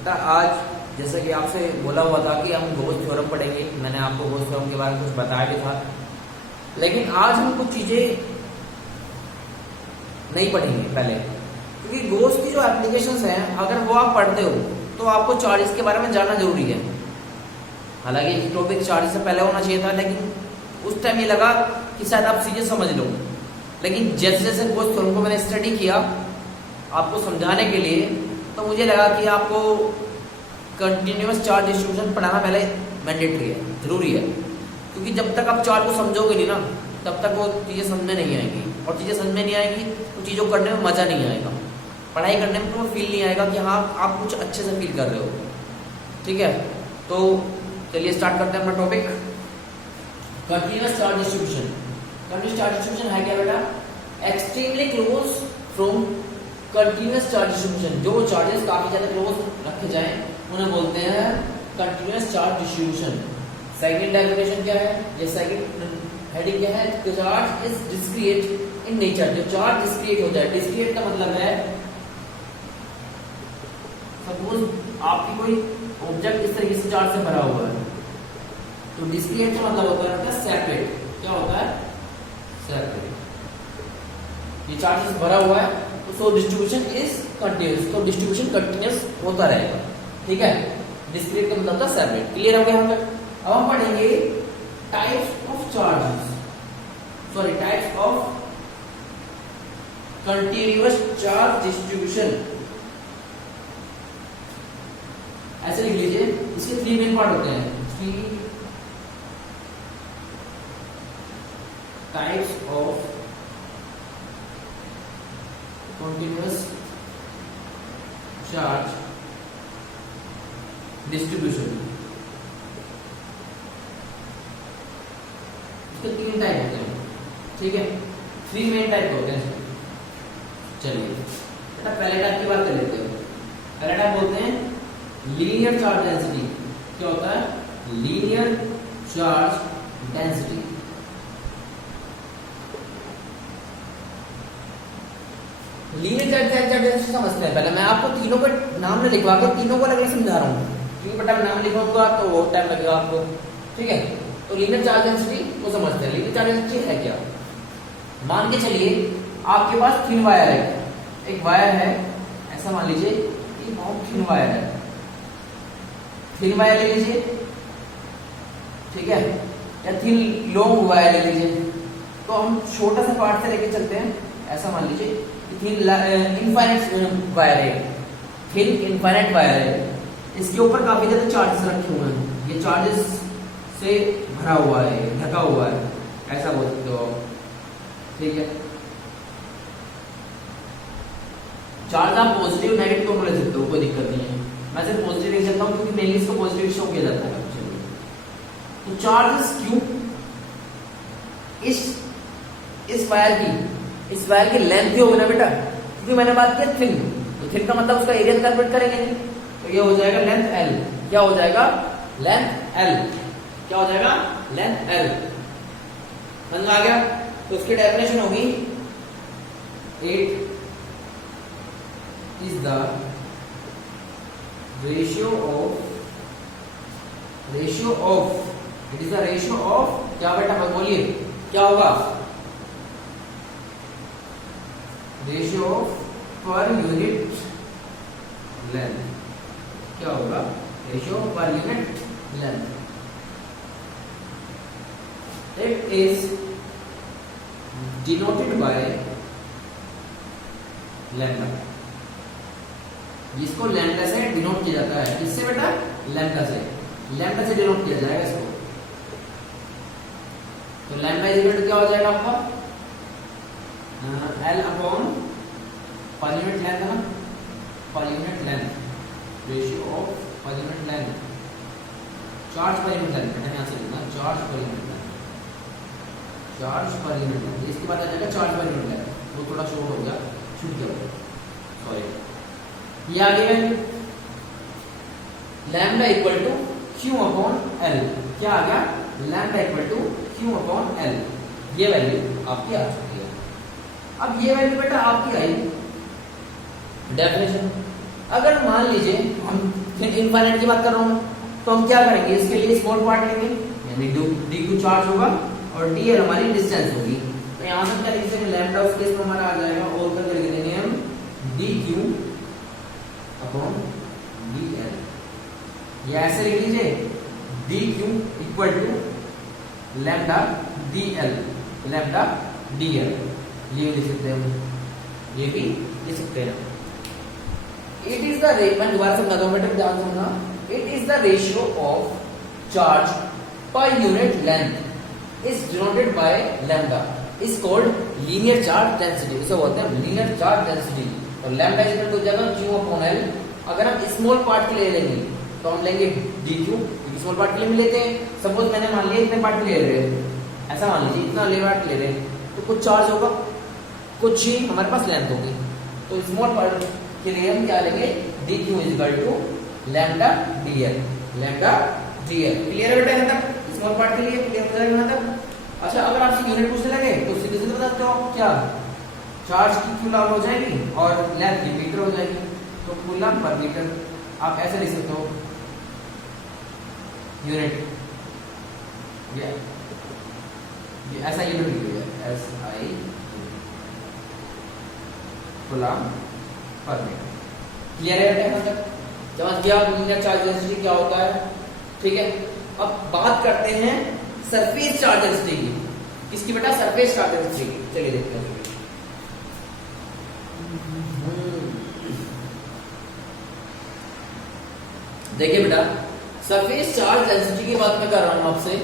बेटा आज जैसे कि आपसे बोला हुआ था कि हम गोस थ्योरम पढ़ेंगे, मैंने आपको गोस थ्योरम के बारे में कुछ बताया भी था, लेकिन आज हम कुछ चीजें नहीं पढ़ेंगे पहले, क्योंकि गोस की जो एप्लीकेशंस हैं अगर वो आप पढ़ते हो तो आपको चार्जेस के बारे में जानना जरूरी है। हालांकि इस टॉपिक चार्जेस से पहले होना चाहिए था, लेकिन उस टाइम ये लगा कि शायद आप चीजें समझ लो, लेकिन जैसे जैसे गोस थ्योरम को मैंने स्टडी किया आपको समझाने के लिए, तो मुझे लगा कि आपको कंटिन्यूअस चार्ज डिस्ट्रीब्यूशन पढ़ाना पहले मैंडेटरी है, जरूरी है, क्योंकि जब तक आप चार्ज को समझोगे नहीं ना तब तक वो चीज़ें समझ में नहीं आएंगी, और चीज़ें समझ में नहीं आएंगी तो चीज़ों को करने में मज़ा नहीं आएगा, पढ़ाई करने में तो फील नहीं आएगा कि हाँ आप कुछ अच्छे से फील कर रहे हो। ठीक है, तो चलिए स्टार्ट करते हैं अपना topic, continuous charge distribution. Continuous charge distribution है क्या बेटा? Extremely close from continuous charge distribution, जो चार्जेस काफी ज्यादा क्लोज रखे जाएं उन्हें बोलते हैं continuous charge distribution. Second definition क्या है? ये सेकंड हेडिंग क्या है? Charge is discrete in nature, जो चार्ज डिस्क्रीट हो जाए। डिस्क्रीट का मतलब है सपोज आपकी कोई ऑब्जेक्ट इस तरीके से चार्ज से भरा हुआ है, तो डिस्क्रीट का मतलब होता है सेपरेट। क्या होता है? सेपरेट। ये चार्ज भरा हुआ है तो डिस्ट्रीब्यूशन इज कंटिन्यूअस, तो डिस्ट्रीब्यूशन कंटिन्यूअस होता रहेगा। ठीक है, डिस्क्रीट का मतलब था सेपरेट। क्लियर हो गया हम तक? अब हम पढ़ेंगे types of charges, sorry types of continuous charge distribution. ऐसे लिख लीजिए, इसके 3 मेन पार्ट होते हैं। 3 types of continuous charge distribution। इसके 3 टाइप होते हैं। ठीक है, 3 मेन टाइप होते हैं। चलिए बेटा पहले टाइप की बात कर लेते हैं। पहले टाइप बोलते हैं लीनियर चार्ज डेंसिटी। क्या होता है? Linear charge density. Linear charge density समझते हैं। पहले मैं आपको तीनों के नाम में लिखवा के तीनों को अलग समझा रहा हूँ, क्योंकि बेटा नाम लिखूंगा तो वो टाइम लगेगा आपको। ठीक है, तो लीनियर चार्ज डेंसिटी को समझते हैं। लीनियर चार्ज डेंसिटी है क्या? मान के चलिए आपके पास थिन वायर है, एक वायर है, ऐसा मान लीजिए कि बहुत थिन वायर है। थिन वायर ले लीजिए, ठीक है, या थिन लॉन्ग वायर ले लीजिए। तो हम छोटा सा पार्ट से लेके चलते हैं, ऐसा मान लीजिए इनफाइनाइट वायर है, थिन इनफाइनाइट वायर है, इसके ऊपर काफी ज्यादा चार्जेस रखे हुए हैं, ये चार्जेस से भरा हुआ है, ढका हुआ है, ऐसा बोल सकते हो। ठीक है, चार्ज आप पॉजिटिव नेगेटिव दोनों ले सकते हो, कोई दिक्कत नहीं है। मैं सिर्फ पॉजिटिव ले सकता हूँ क्योंकि मेनली इसको पॉजिटिव शो किया जाता है। तो चार्जेस क्यों इस वायर की लेंथ ही होगी ना बेटा, क्योंकि मैंने बात किया थिन, तो थिन का मतलब उसका एरिया कैलकुलेट करेंगे, तो ये हो जाएगा लेंथ L। क्या हो जाएगा? Length L। क्या हो जाएगा? Length L। समझ में आ गया? तो उसकी डेफिनेशन होगी it is the ratio of क्या बेटा मत बोलिए, क्या होगा? Ratio per unit length. क्या होगा? Ratio per unit length. It is denoted by lambda. जिसको लैम्डा से डिनोट किया जाता है, किससे बेटा? लैम्डा से डिनोट किया जाएगा इसको। तो लैम्डा इज इक्वल टू क्या हो जाएगा आपका? L upon per unit length है ना, per unit length, ratio of per unit length, charge per unit length. मैंने यहाँ से लिखना charge per unit length, charge per unit length. इसके बाद आ जाएगा चार्ज पर यूनिट लेंथ, वो थोड़ा शॉर्ट हो गया, छूट गया, सॉरी। ये आ गया lambda equal to Q upon L. क्या आ गया? Lambda equal to Q upon L. ये वैल्यू आपकी आ चुकी है। अब ये वैल्यू बेटा आपकी आई डेफिनेशन। अगर मान लीजिए हम फिर इनफाइनाइट की बात कर रहा हूँ, तो हम क्या करेंगे, इसके लिए स्मॉल पार्ट लेंगे, यानी डी क्यू चार्ज होगा और डी एल हमारी डिस्टेंस होगी। तो यहाँ से क्या लिख सकते हैं, लैम्डा उस केस में हमारा आ जाएगा, और करके लिख देंगे हम D Q upon D L, या ऐसे लिख लीजिए D Q equal to lambda D L, lambda D L, ये लिख सकते हैं, ये भी लिख सकते हैं। इट इज द मैं दोबारा समझाता हूँ बेटा, ध्यान सुनना। It is the ratio of charge per unit length is denoted by lambda is called linear charge density, इसे बोलते हैं लीनियर चार्ज डेंसिटी। और लैम्डा इज इक्वल टू जाएगा क्यू अपॉन एल। अगर हम स्मॉल पार्ट के लिए लेंगे तो हम लेंगे डी क्यू, स्मॉल पार्ट के लिए लेते हैं। सपोज मैंने मान लिया इतने पार्ट ले रहे हैं, ऐसा मान लीजिए इतना ले पार्ट ले रहे हैं, तो कुछ चार्ज होगा, कुछ ही हमारे पास लेंथ होगी। तो स्मॉल पार्ट के लिए हम क्या लेंगे, D Q is equal to lambda D L, lambda D L. Clear है बेटा यहाँ तक, स्मॉल पार्ट के लिए क्लियर हो जाएगा यहाँ तक। अच्छा, अगर आपसे यूनिट पूछने लगे तो सीधे सीधे बता सकते हो क्या, चार्ज की कूलम हो जाएगी और लेंथ की मीटर हो जाएगी, तो कूलम पर मीटर आप ऐसे लिख सकते हो यूनिट, ये ऐसा यूनिट लिखिएगा S I coulomb per metre. Clear है यहाँ तक, समझ गया लीनियर चार्ज डेंसिटी क्या होता है। ठीक है, अब बात करते हैं सरफेस चार्ज डेंसिटी की। किसकी बेटा, सरफेस चार्ज डेंसिटी की। चलिए देखते हैं। देखिए बेटा, सरफेस चार्ज डेंसिटी की बात मैं कर रहा हूं आपसे,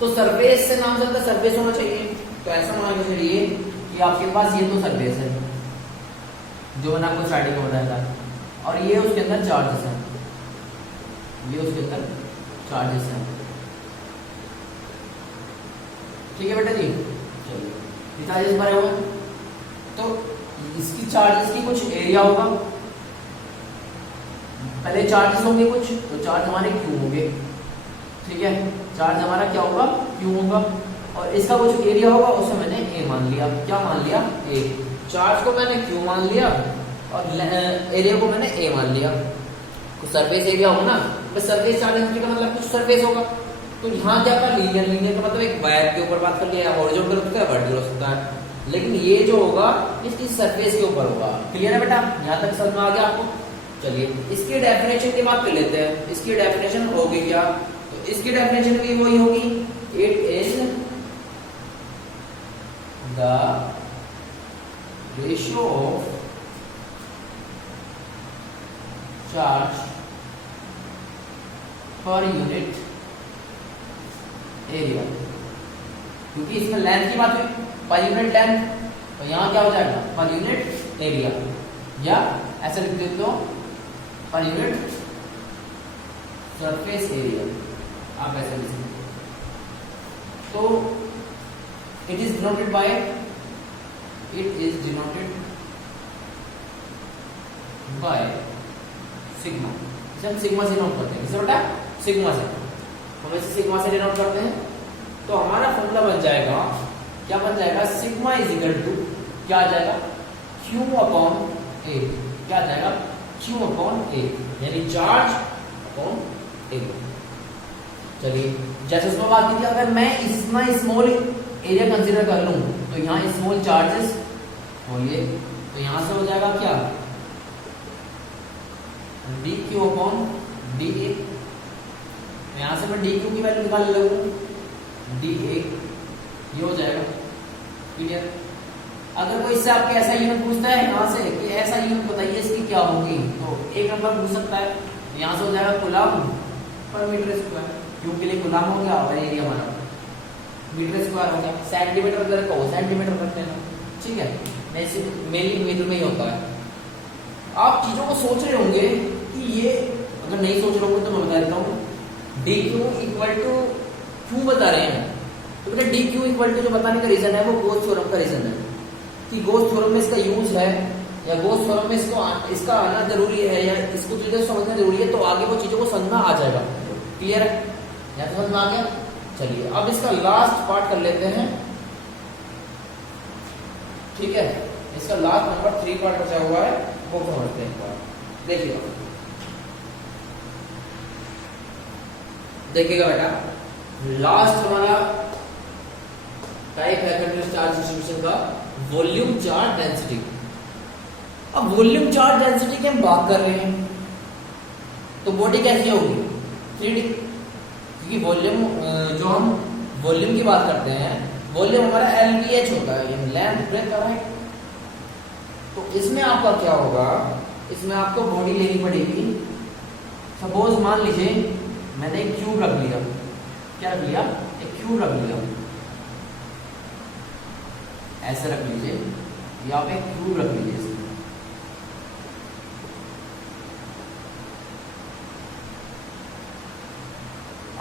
तो सरफेस से नाम चलता है, सरफेस होना चाहिए। तो ऐसा मान के चलिए कि आपके पास ये तो सरफेस है जो मैंने आपको स्टार्टिंग में बताया था, और ये उसके अंदर चार्जेस हैं, ये उसके अंदर चार्जेस हैं। ठीक है बेटा जी, चलिए चार्जेस भरे हुए, तो इसकी चार्जेस की कुछ एरिया होगा, पहले चार्जेस होंगे कुछ, तो चार्ज हमारे क्यू होंगे। ठीक है, चार्ज हमारा क्या होगा, क्यू होगा, और इसका कुछ एरिया होगा, उसे मैंने ए मान लिया। क्या मान लिया, ए। चार्ज को मैंने क्यू मान लिया और एरिया को मैंने ए मान लिया। कुछ सरफेस एरिया होगा ना, बस सरफेस चार्ज डेंसिटी का मतलब कुछ सरफेस होगा। तो यहाँ क्या था, लीनियर, लीनियर का मतलब एक वायर के ऊपर बात कर लिया, हॉरिजॉन्टल हो सकता है, वर्टिकल हो सकता है, लेकिन ये जो होगा इसकी सरफेस के ऊपर होगा। क्लियर है बेटा, यहाँ तक समझ में आ गया आपको। चलिए इसकी डेफिनेशन की बात कर लेते हैं। इसकी डेफिनेशन होगी क्या, तो इसकी डेफिनेशन भी वही होगी, it is the ratio of charge per unit area, क्योंकि इसमें लेंथ की बात हुई, पर यूनिट लेंथ, तो यहाँ क्या हो जाएगा, पर यूनिट एरिया, या ऐसे लिख देते हो पर यूनिट सरफेस एरिया, आप ऐसे लिख सकते हो। तो it is denoted by, it is denoted by sigma. इसे हम सिग्मा से डिनोट करते हैं, किससे बेटा, सिग्मा से। हम इसे सिग्मा से डिनोट करते हैं, तो हमारा फॉर्मूला बन जाएगा, क्या बन जाएगा, सिग्मा इज इक्वल टू क्या आ जाएगा, क्यू अपॉन ए। क्या आ जाएगा, क्यू अपॉन ए, यानी चार्ज अपॉन एरिया। चलिए जैसे उसमें बात की थी, अगर मैं इसमें स्मॉल एरिया कंसीडर कर लूं, तो यहाँ स्मॉल चार्जेस होंगे, तो यहां से हो जाएगा क्या, D Q upon D A. यहां से मैं डी क्यू की वैल्यू निकाल लूंगा, डी ए, ये हो जाएगा। क्लियर। अगर कोई इससे आपके ऐसा यूनिट पूछता है यहाँ से कि ऐसा यूनिट बताइए इसकी क्या होगी, तो एक नंबर पूछ सकता है, यहाँ से हो जाएगा coulomb per metre square. Q के लिए कूलम हो गया और एरिया हमारा मीटर स्क्वायर हो गया। सेंटीमीटर अगर कहो सेंटीमीटर रखते हैं, ठीक है, वैसे मेनली मीटर में ही होता है। आप चीजों को सोच रहे होंगे कि ये, अगर नहीं सोच रहे होंगे तो मैं बता देता हूँ, डी क्यू इक्वल टू क्यों बता रहे हैं, तो बेटा डी क्यू इक्वल टू जो बताने का रीजन है वो गोस थ्योरम का रीजन है, कि गोस थ्योरम में इसका यूज है, या गोस थ्योरम में इसका आना जरूरी है, या इसको चीजें समझना जरूरी है, तो आगे वो चीजों को समझना आ जाएगा। क्लियर है, या तो समझ में आ गया। चलिए अब इसका लास्ट पार्ट कर लेते हैं, ठीक है, इसका लास्ट नंबर 3 पार्ट बचा हुआ है, वो समझते हैं। देखिए देखिएगा बेटा, लास्ट हमारा टाइप है कंटीन्यूअस चार्ज डिस्ट्रीब्यूशन का वॉल्यूम चार्ज डेंसिटी। अब वॉल्यूम चार्ज डेंसिटी की हम बात कर रहे हैं तो बॉडी कैसी होगी, 3D, क्योंकि वॉल्यूम जो हम वॉल्यूम की बात करते हैं, वॉल्यूम हमारा LVH होता है, लेंथ ब्रेथ और हाइट। तो इसमें आपका क्या होगा, इसमें आपको बॉडी लेनी पड़ेगी। सपोज मान लीजिए मैंने एक क्यूब रख लिया, क्या रख लिया, एक क्यूब रख लिया, ऐसे रख लीजिए, या आप एक क्यूब रख लीजिए इसमें।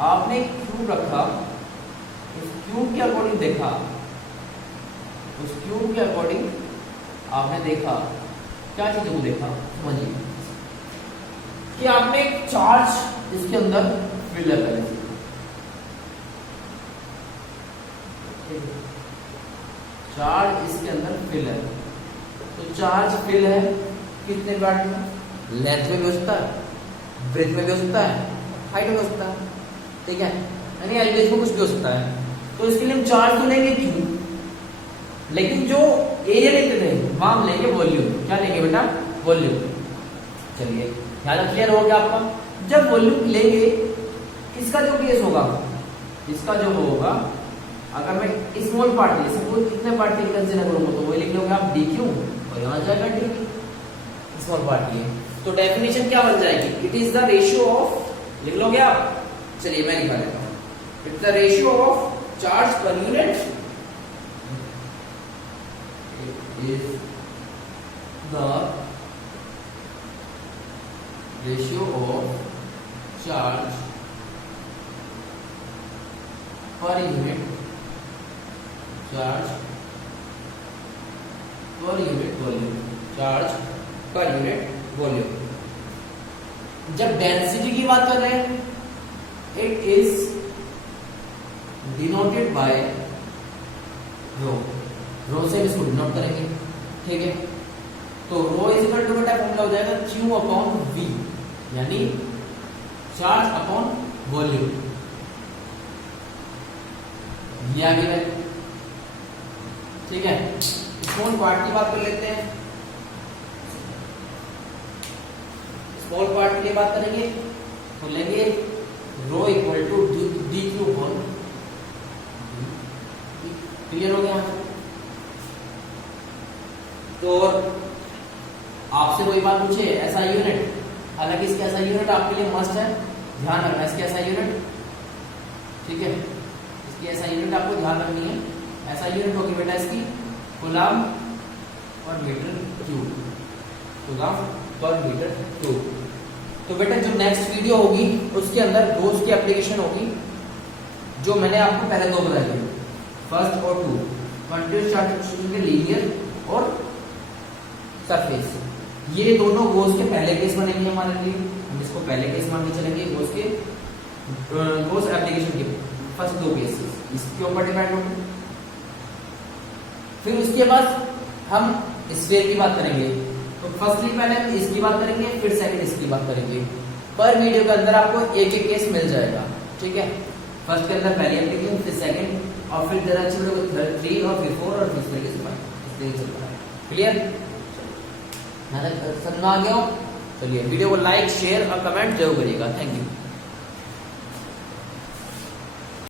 आपने एक क्यूब रखा, उस क्यूब के अकॉर्डिंग देखा, उस क्यूब के अकॉर्डिंग आपने देखा क्या चीजों को देखा, समझिए कि आपने एक चार्ज इसके अंदर फिल कर, चार्ज इसके अंदर फिल है। तो चार्ज फिल है कितने पार्ट में, लेंथ में भी हो सकता है, ब्रेथ में भी हो सकता है, हाइट में हो सकता है, ठीक है, यानी एलवेज में कुछ भी हो सकता है। तो इसके लिए हम चार्ज तो लेंगे क्यों, लेकिन जो एरिया लेते थे वहां हम लेंगे वॉल्यूम। क्या लेंगे बेटा, वॉल्यूम। चलिए ख्याल क्लियर हो गया आपका। जब वॉल्यूम लेंगे, इसका जो केस होगा, इसका जो होगा, अगर मैं स्मॉल पार्टिकल, सपोज कितने पार्टिकल कंसीडर करूंगा, तो वही लिख लोगे आप DQ और यहाँ जाएगा DQ, स्मॉल पार्टिकल। तो डेफिनेशन क्या बन जाएगी, it is the ratio of, लिख लोगे आप, चलिए मैं लिखा देता हूं, it's the ratio of charge per unit, is the ratio of charge per unit, charge per unit volume, charge per unit volume. जब डेंसिटी की बात कर रहे हैं, इट इज डिनोटेड बाय रो, रो से इसको डिनोट करेंगे, ठीक है। तो रो इज इक्वल टू बेटा फॉर्मूला हो जाएगा Q अपॉन V, यानी चार्ज अपॉन वॉल्यूम, ये आगे है, ठीक है। स्मॉल पार्ट की बात कर लेते हैं, स्मॉल पार्ट के लिए बात करेंगे तो लेंगे row equal to DQ upon, clear हो गया। तो आपसे कोई बात पूछे SI यूनिट, हालांकि इसके SI यूनिट आपके लिए मस्ट है, ध्यान रखना इसके SI यूनिट, ठीक है, इसकी SI यूनिट आपको ध्यान रखनी है। SI यूनिट होगी बेटा इसकी coulomb per metre cube, coulomb per metre cube. तो बेटा जो नेक्स्ट वीडियो होगी उसके अंदर रोज की एप्लीकेशन होगी, जो मैंने आपको पहले दो बताई थी, फर्स्ट और 2, कंटीन्यूअस चार्ज डिस्ट्रीब्यूशन के लीनियर और सरफेस। ये दोनों गोस के पहले केस बनेंगे हमारे लिए, हम इसको पहले केस मान के चलेंगे, गोस के गोस एप्लीकेशन के फर्स्ट दो केसेस इसके ऊपर डिपेंड होंगे। फिर उसके बाद हम स्फीयर की बात करेंगे, तो फर्स्टली पहले हम इसकी बात करेंगे, फिर सेकंड इसकी बात करेंगे। पर वीडियो के अंदर आपको एक एक केस मिल जाएगा, ठीक है। फर्स्ट के अंदर पहली एप्लीकेशन, फिर सेकंड, और फिर जरा चलो 3 और फिर 4 और फिर इस तरीके से चल रहा है। क्लियर समझ आ गया हो? चलिए वीडियो को लाइक शेयर और कमेंट जरूर करिएगा। Thank you.